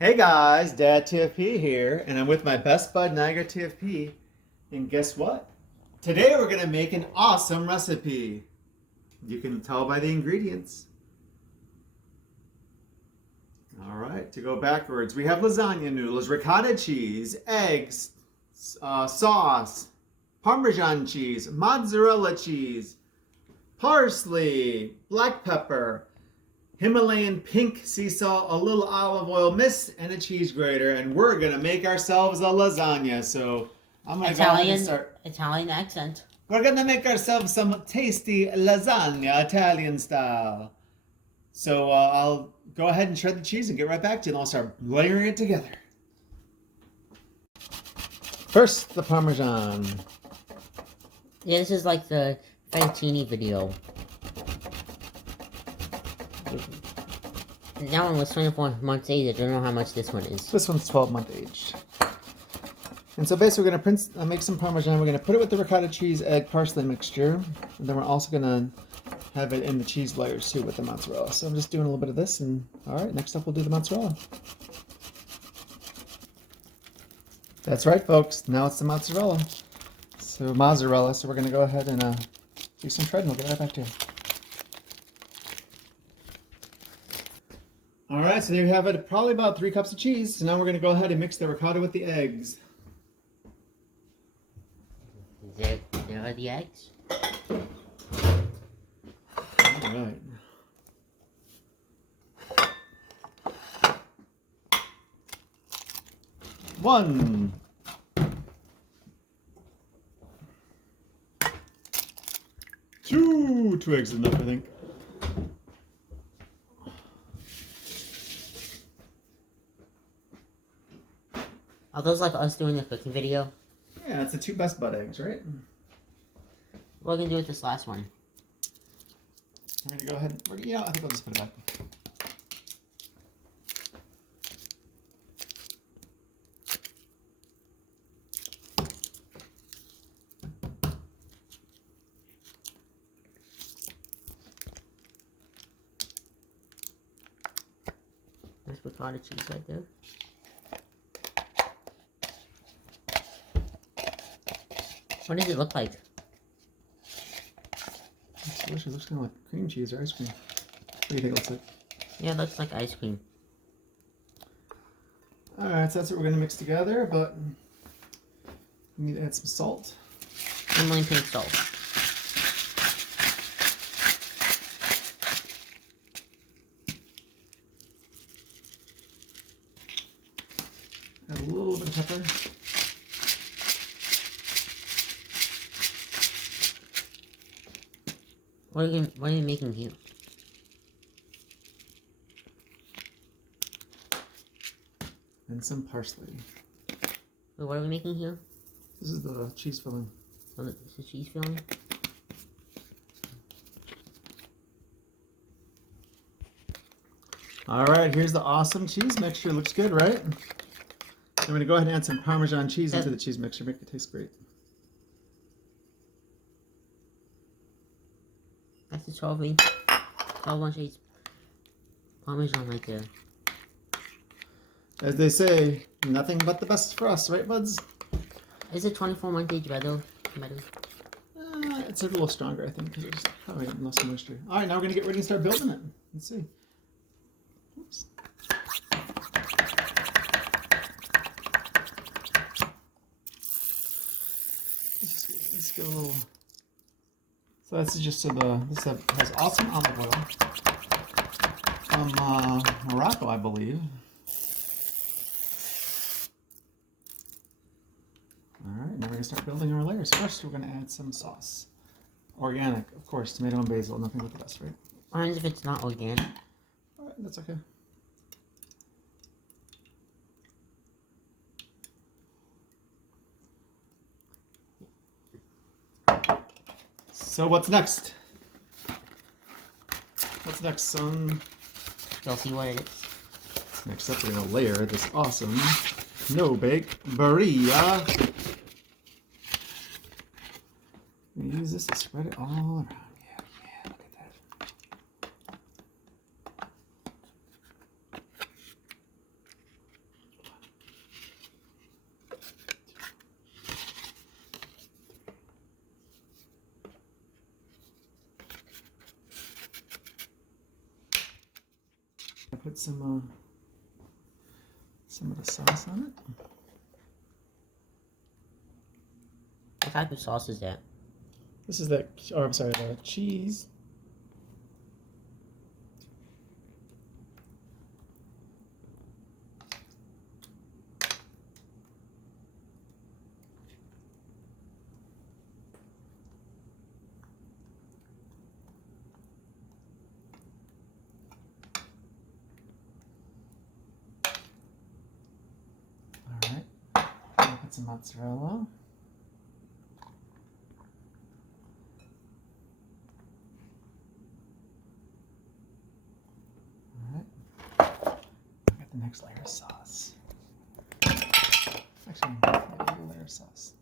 Hey guys, DadTFP here, and I'm with my best bud Niagara TFP. And guess what? Today we're gonna make an awesome recipe. You can tell by the ingredients. All right, to go backwards, we have lasagna noodles, ricotta cheese, eggs, sauce, Parmesan cheese, mozzarella cheese, parsley, black pepper, Himalayan pink sea salt, a little olive oil mist, and a cheese grater, and we're gonna make ourselves a lasagna. So I'm gonna go ahead and start. Italian accent. We're gonna make ourselves some tasty lasagna, Italian style. So I'll go ahead and shred the cheese and get right back to you, and I'll start layering it together. First, the Parmesan. Yeah, this is like the fettuccine video. That one was 24 months age. I don't know how much this one is. This one's 12-month aged. And so basically we're going to make some Parmesan. We're going to put it with the ricotta cheese, egg, parsley mixture. And then we're also going to have it in the cheese layers too with the mozzarella. So I'm just doing a little bit of this. And all right, next up we'll do the mozzarella. That's right, folks. Now it's the mozzarella. So we're going to go ahead and do some shredding. We'll get right back to you. All right, so there you have it. Probably about 3 cups of cheese. So now we're going to go ahead and mix the ricotta with the eggs. There are the eggs. All right. One. Two eggs is enough, I think. Are those like us doing the cooking video? Yeah, it's the 2 best bud eggs, right? What are we gonna do with this last one? We're gonna go ahead. Yeah, I think I'll just put it back. Let's put ricotta cheese right there. What does it look like? It's delicious. It looks kind of like cream cheese or ice cream. What do you think it looks like? Yeah, it looks like ice cream. Alright, so that's what we're going to mix together, but we need to add some salt. Himalayan pink salt. Add a little bit of pepper. What are you making here? And some parsley. Wait, what are we making here? This is the cheese filling. Oh, this is cheese filling? Alright, here's the awesome cheese mixture. Looks good, right? I'm going to go ahead and add some Parmesan cheese into the cheese mixture. Make it taste great. That's the 12 months age Parmesan right there. As they say, nothing but the best for us, right, buds? Is it 24-month age better? It's a little stronger, I think, because it's probably getting less moisture. All right, now we're going to get ready and start building it. Let's see. Oops. Let's get a little... So this is just this has awesome olive oil from Morocco, I believe. Alright, now we're going to start building our layers. First, we're going to add some sauce. Organic, of course, tomato and basil, nothing but the best, right? What happens if it's not organic? Alright, that's okay. So what's next? What's next, son? You'll see what it is. Next up, we're going to layer this awesome no-bake burrilla. We use this to spread it all around. Yeah, look at that. I put some of the sauce on it. What type of sauce is that? This is that, oh, I'm sorry, the cheese. All right, put some mozzarella. Next layer of sauce. Actually, maybe a layer of sauce.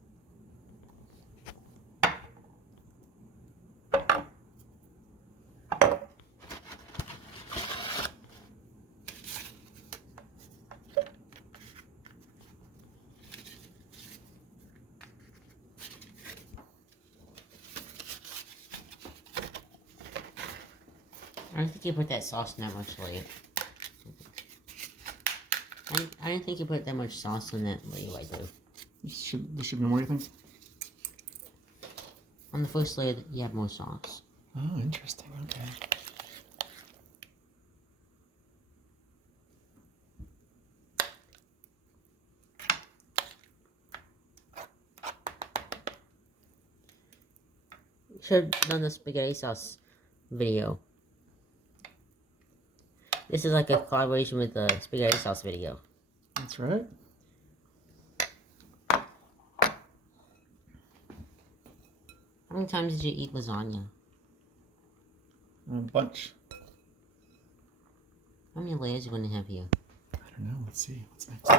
I don't think you put that sauce in that much layer. I didn't think you put that much sauce in that layer right there. There should be more, you think? On the first layer, you have more sauce. Oh, interesting. Okay. You should have done the spaghetti sauce video. This is like a collaboration with the spaghetti sauce video. That's right. How many times did you eat lasagna? A bunch. How many layers are you going to have here? I don't know. Let's see. What's next?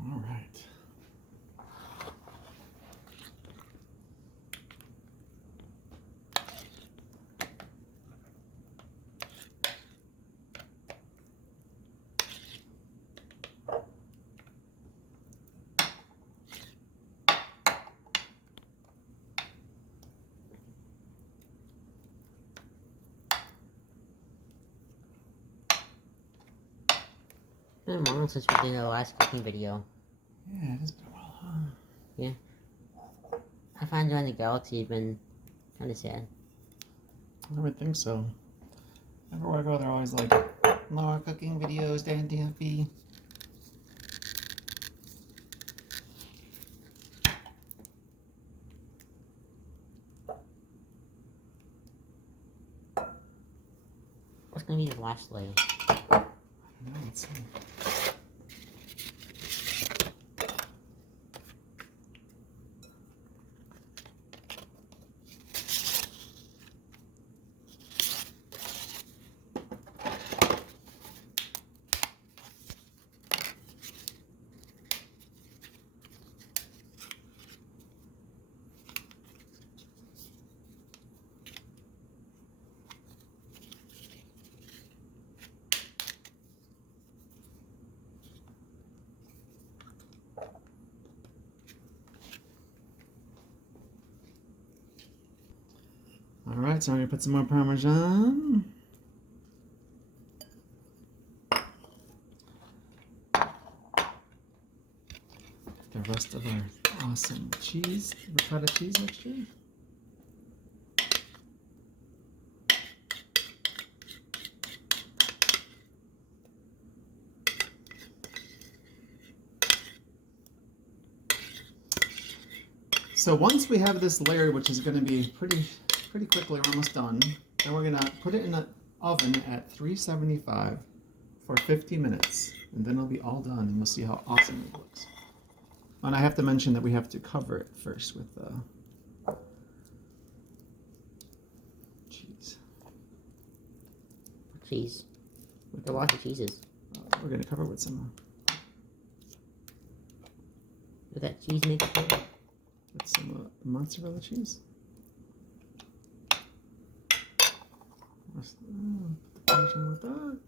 All right. It's been a while since we did the last cooking video. Yeah, it has been a while, huh? Yeah. I find Join the Galaxy has been kind of sad. I would think so. Everywhere I go, they're always like, more cooking videos, DadTFP. What's going to be the last layer? I don't know, let's see. Alright, so I'm going to put some more Parmesan. The rest of our awesome cheese, ricotta cheese mixture. So once we have this layer, which is going to be pretty quickly, we're almost done, then we're going to put it in the oven at 375 for 50 minutes, and then it'll be all done, and we'll see how awesome it looks. And I have to mention that we have to cover it first with cheese. With a lot of cheeses. We're gonna cover it with some With that cheese mixture. with some mozzarella cheese. Put the Parmesan with that.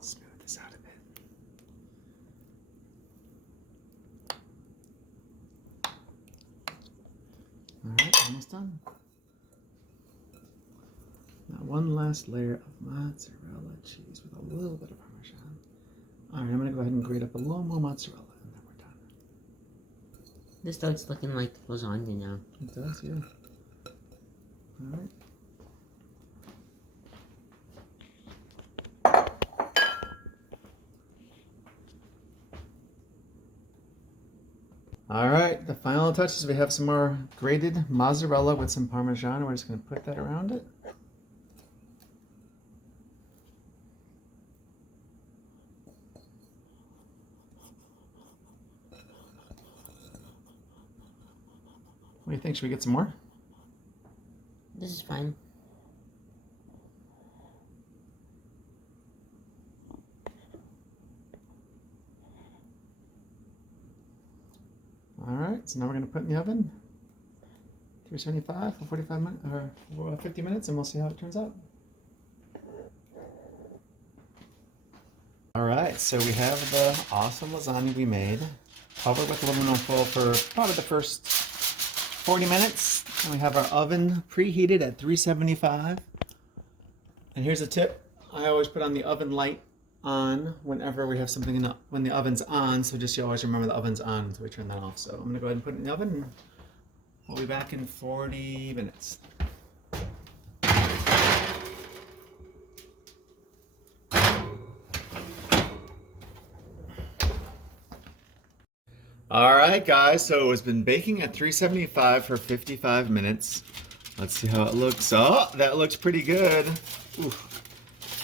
Smooth this out a bit. Alright, almost done. Now one last layer of mozzarella cheese with a little bit of Parmesan. Alright, I'm going to go ahead and grate up a little more mozzarella and then we're done. This starts looking like lasagna now. It does, yeah. Alright. Alright, the final touches, we have some more grated mozzarella with some Parmesan, and we're just going to put that around it. What do you think? Should we get some more? This is fine. Alright, so now we're going to put it in the oven. 375 for 45 minutes, or 50 minutes, and we'll see how it turns out. Alright, so we have the awesome lasagna we made. Covered with aluminum foil for probably the first 40 minutes. And we have our oven preheated at 375. And here's a tip. I always put on the oven light on whenever we have something in the, when the oven's on, so just you always remember the oven's on until we turn that off. So I'm gonna go ahead and put it in the oven and we'll be back in 40 minutes. Alright guys, so it's been baking at 375 for 55 minutes. Let's see how it looks. Oh, that looks pretty good. Ooh.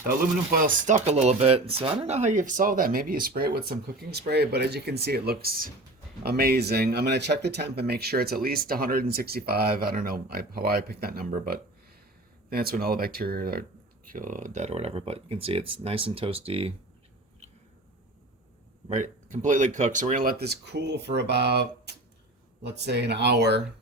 The aluminum foil stuck a little bit, so I don't know how you solve that. Maybe you spray it with some cooking spray, but as you can see, it looks amazing. I'm going to check the temp and make sure it's at least 165. I don't know how I picked that number, but I think that's when all the bacteria are dead or whatever. But you can see it's nice and toasty. Right, completely cooked. So we're going to let this cool for about, let's say, an hour.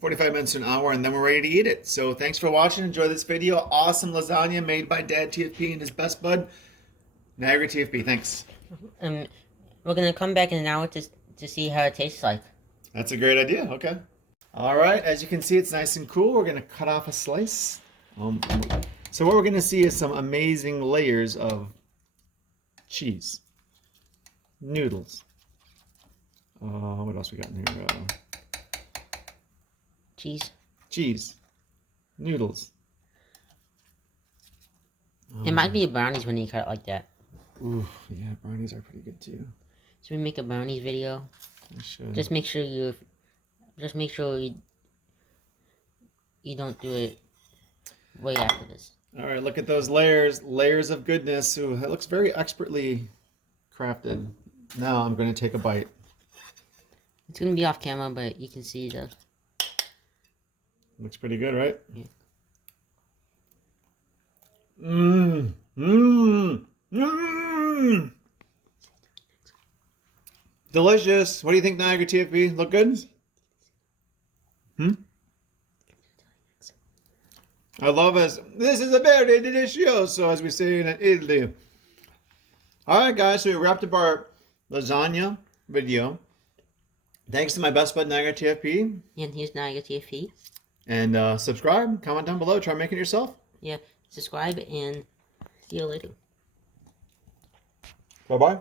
45 minutes to an hour, and then we're ready to eat it. So thanks for watching. Enjoy this video. Awesome lasagna made by DadTFP and his best bud, Niagara TFP. Thanks. We're gonna come back in an hour to see how it tastes like. That's a great idea. Okay. All right. As you can see, it's nice and cool. We're gonna cut off a slice. So what we're gonna see is some amazing layers of cheese, noodles. What else we got in here? Cheese, noodles. It might be brownies when you cut it like that. Ooh, yeah, brownies are pretty good too. Should we make a brownies video? I should. Just make sure you don't do it way after this. All right, look at those layers of goodness. Ooh, it looks very expertly crafted. Now I'm going to take a bite. It's gonna be off camera, but you can see the. Looks pretty good, right? Yeah. Mmm. Mmm. Mmm. Delicious. What do you think, Niagara TFP? Look good? I love it. This is a very delicioso, as we say in Italy. All right, guys. So we wrapped up our lasagna video. Thanks to my best bud, Niagara TFP. And here's Niagara TFP. And subscribe, comment down below, try making it yourself. Yeah, subscribe and see you later. Bye-bye.